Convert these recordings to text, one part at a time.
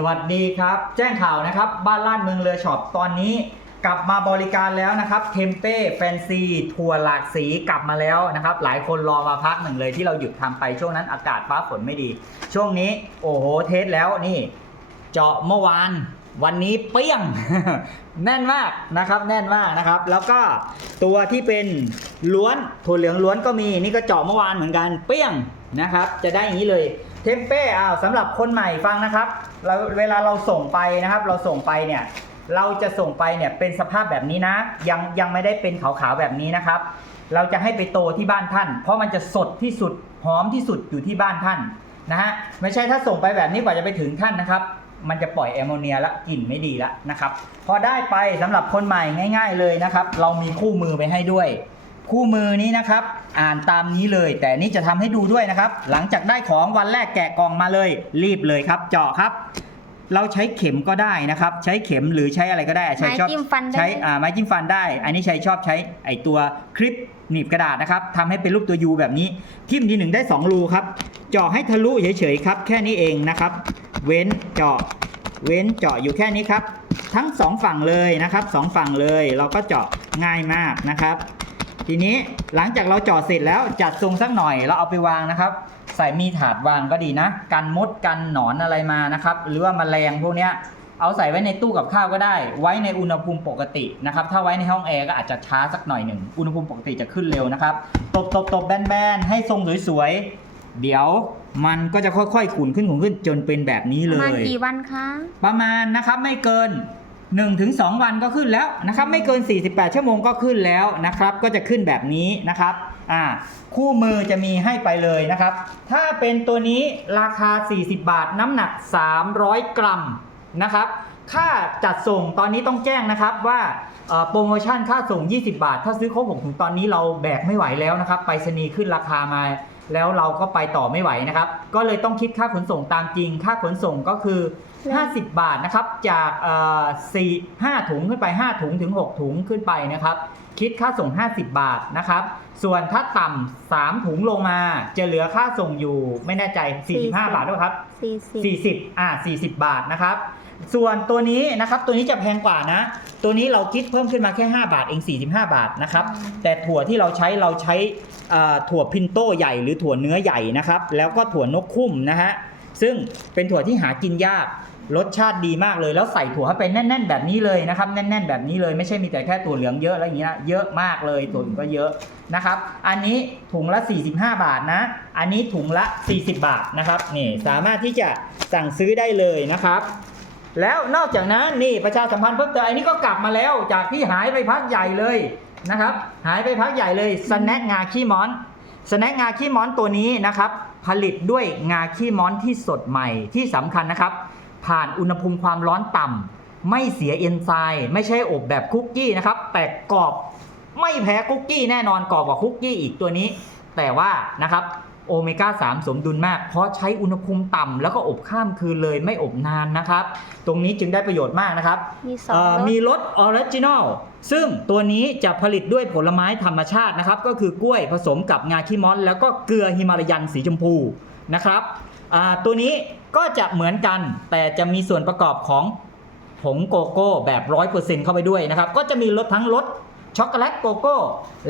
สวัสดีครับ แจ้งข่าวนะครับ บ้านลาดเมืองเรือช็อปตอนนี้ กลับมาบริการแล้วนะครับเทมเป้แฟนซีทัวร์หลากสีกลับมาแล้วนะครับ หลายคนรอมาพักหนึ่งเลยที่เราหยุดทำไปช่วงนั้นอากาศฟ้าฝนไม่ดี ช่วงนี้โอ้โหเทสแล้วนี่ เจาะเมื่อวาน วันนี้เปี้ยง แน่นมากนะครับแน่นมากนะครับ แล้วก็ตัวที่เป็นล้วนถั่วเหลืองล้วนก็มีนี่ก็เจาะเมื่อวานเหมือนกันเปี้ยงนะครับ จะได้อย่างนี้เลย เทมเป้อ้าวสำหรับคนใหม่ฟังนะครับเราเวลาเราส่งไปนะครับ เราส่งไปเนี่ย เราจะส่งไปเนี่ยเป็นสภาพแบบนี้นะ ยังยังไม่ได้เป็นขาวๆแบบนี้นะครับ เราจะให้ไปโตที่บ้านท่าน เพราะมันจะสดที่สุดหอมที่สุดอยู่ที่บ้านท่านนะฮะไม่ใช่ถ้าส่งไปแบบนี้กว่าจะไปถึงท่านนะครับ มันจะปล่อยแอมโมเนียและกลิ่นไม่ดีล้วนะครับ พอได้ไปสำหรับคนใหม่ง่าย ๆเลยนะครับ เรามีคู่มือไปให้ด้วย คู่มือนี้นะครับ อ่านตามนี้เลย แต่นี่จะทำให้ดูด้วยนะครับ หลังจากได้ของวันแรกแกะกล่องมาเลย รีบเลยครับ เจาะครับ เราใช้เข็มก็ได้นะครับ ใช้เข็มหรือใช้อะไรก็ได้ใช้ชอบไม้จิ้มฟันได้ใช้อ่าไม้จิ้มฟันได้ อันนี้ใช้ชอบใช้ไอตัวคลิปหนีบกระดาษนะครับทำให้เป็นรูปตัวยูแบบนี้ทิ่มทีหนึ่งได้ 2 รูครับ เจาะให้ทะลุเฉยๆครับ แค่นี้เองนะครับ เว้นเจาะเว้นเจาะอยู่แค่นี้ครับ ทั้งสองฝั่งเลยนะครับสองฝั่งเลยเราก็เจาะง่ายมากนะครับ ทีนี้หลังจากเราเจาะเสร็จแล้วจัดทรงสักหน่อยเราเอาไปวางนะครับ ใส่มีถาดวางก็ดีนะ กันมดกันหนอนอะไรมานะครับ หรือว่าแมลงพวกเนี้ยเอาใส่ไว้ในตู้กับข้าวก็ได้ ไว้ในอุณหภูมิปกตินะครับ ถ้าไว้ในห้องแอร์ก็อาจจะช้าสักหน่อยหนึ่ง อุณหภูมิปกติจะขึ้นเร็วนะครับ ตบตบตบแบนๆ ให้ทรงสวยๆ เดี๋ยวมันก็จะค่อยๆ ขุ่นขึ้นขุ่นขึ้นจนเป็นแบบนี้ปเลระมาณยกี่วันคะ ประมาณนะครับไม่เกิน 1-2 วันก็ขึ้นแล้วนะครับไม่เกิน 48 ชั่วโมงก็ขึ้นแล้วนะครับ ก็จะขึ้นแบบนี้นะครับอ่าคู่มือจะมีให้ไปเลยนะครับ ถ้าเป็นตัวนี้ราคา 40 บาทน้ำหนัก 300 กรัมนะครับ ค่าจัดส่งตอนนี้ต้องแจ้งนะครับว่าโปรโมชั่นค่าส่ง 20 บาท ถ้าซื้อครบ6ถุงตอนนี้เราแบกไม่ไหวแล้วนะครับไปรษณีย์ขึ้นราคามา แล้วเราก็ไปต่อไม่ไหวนะครับ ก็เลยต้องคิดค่าขนส่งตามจริง ค่าขนส่งก็คือ 50 บาทนะครับ จากเอ่อสี่ห้าถุงขึ้นไป 5 ถุงถึง 6 ถุงขึ้นไปนะครับ คิดค่าส่ง 50 บาทนะครับ ส่วนถ้าต่ำ3ถุงลงมาจะเหลือค่าส่งอยู่ไม่แน่ใจ 45 บาทด้วยครับ สี่สิบ40 อ่า40 บาทนะครับ ส่วนตัวนี้นะครับตัวนี้จะแพงกว่านะ ตัวนี้เราคิดเพิ่มขึ้นมาแค่ 5 บาทเอง 45 บาทนะครับแต่ถั่วที่เราใช้เราใช้อ่าถั่วพินโต้ใหญ่หรือถั่วเนื้อใหญ่นะครับแล้วก็ถั่วนกคุ้มนะฮะซึ่งเป็นถั่วที่หากินยากรสชาติดีมากเลยแล้วใส่ถั่วเข้าไปแน่น ๆ แบบนี้เลยนะครับแน่น ๆ แบบนี้เลยไม่ใช่มีแต่แค่ถั่วเหลืองเยอะอะไรอย่างเงี้ยนะเยอะมากเลยถั่วอื่นก็เยอะนะครับอันนี้ถุงละ 45 บาทนะ อันนี้ถุงละ 40 บาทนะครับนี่สามารถที่จะสั่งซื้อได้เลยนะครับ แล้วนอกจากนั้นนี่ประชาสัมพันธ์เพิ่มเติมอันนี้ก็กลับมาแล้วจากที่หายไปพักใหญ่เลยนะครับ หายไปพักใหญ่เลยสแน็คงาขี้ม้อนสแน็คงาขี้ม้อนตัวนี้นะครับ ผลิตด้วยงาขี้ม้อนที่สดใหม่ที่สำคัญนะครับ ผ่านอุณหภูมิความร้อนต่ำไม่เสียเอนไซม์ไม่ใช่อบแบบคุกกี้นะครับแต่กรอบไม่แพ้คุกกี้แน่นอนกรอบกว่าคุกกี้อีกตัวนี้ แต่ว่านะครับ โอเมก้า 3 สมดุลมาก เพราะใช้อุณหภูมิต่ำแล้วก็อบข้ามคืนเลยไม่อบนานนะครับ ตรงนี้จึงได้ประโยชน์มากนะครับมีสองเอ่อรส มีรสออริจินอลซึ่งตัวนี้จะผลิตด้วยผลไม้ธรรมชาตินะครับ ก็คือกล้วยผสมกับงาขี้ม้อน แล้วก็เกลือฮิมาลายันสีชมพูนะครับอ่าตัวนี้ก็จะเหมือนกันแต่จะมีส่วนประกอบของผงโกโก้แบบ 100%เข้าไปด้วยนะครับ ก็จะมีรสทั้งรส ช็อกโกแลตโกโก้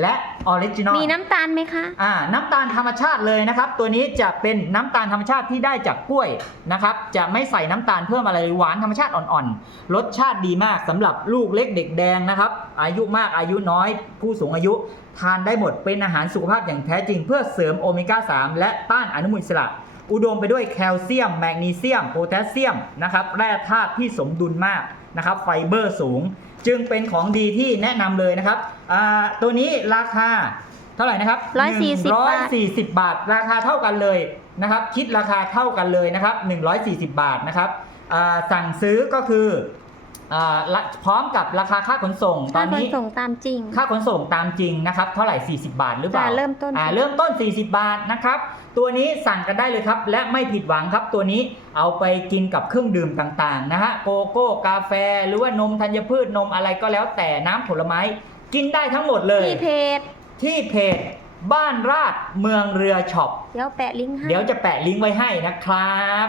และออริจินอลมีน้ำตาลไหมคะ อ่าน้ำตาลธรรมชาติเลยนะครับ ตัวนี้จะเป็นน้ำตาลธรรมชาติที่ได้จากกล้วยนะครับ จะไม่ใส่น้ำตาลเพิ่มอะไรเลยหวานธรรมชาติอ่อนๆ รสชาติดีมากสำหรับลูกเล็กเด็กแดงนะครับ อายุมากอายุน้อย ผู้สูงอายุ ทานได้หมดเป็นอาหารสุขภาพอย่างแท้จริง เพื่อเสริมโอเมก้า 3 และต้านอนุมูลอิสระอุดมไปด้วยแคลเซียม แมกนีเซียม โพแทสเซียมนะครับแร่ธาตุที่สมดุลมากนะครับไฟเบอร์สูง จึงเป็นของดีที่แนะนำเลยนะครับอ่าตัวนี้ราคาเท่าไหร่นะครับ140บาท140 บาท ราคาเท่ากันเลยนะครับ คิดราคาเท่ากันเลยนะครับ 140 บาทนะครับอ่าสั่งซื้อก็คือ อ่าละพร้อมกับราคาค่าขนส่งตค่าอนขนนี้ส่งตามจริง ค่าขนส่งตามจริงนะครับเท่าไหร่ 40 บาทหรือเปล่าจ้ะเริ่มต้น อ่าเริ่มต้น 40 บาทนะครับตัวนี้สั่งกันได้เลยครับ และไม่ผิดหวังครับตัวนี้เอาไปกินกับเครื่องดื่มต่างๆนะฮะโกโก้กาแฟ หรือว่านมธัญพืชนมอะไรก็แล้วแต่น้ำผลไม้กินได้ทั้งหมดเลย ที่เพจที่เพจบ้านราดเมืองเรือช็อป เดี๋ยวแปะลิงก์ให้ เดี๋ยวจะแปะลิงก์ไว้ให้นะครับ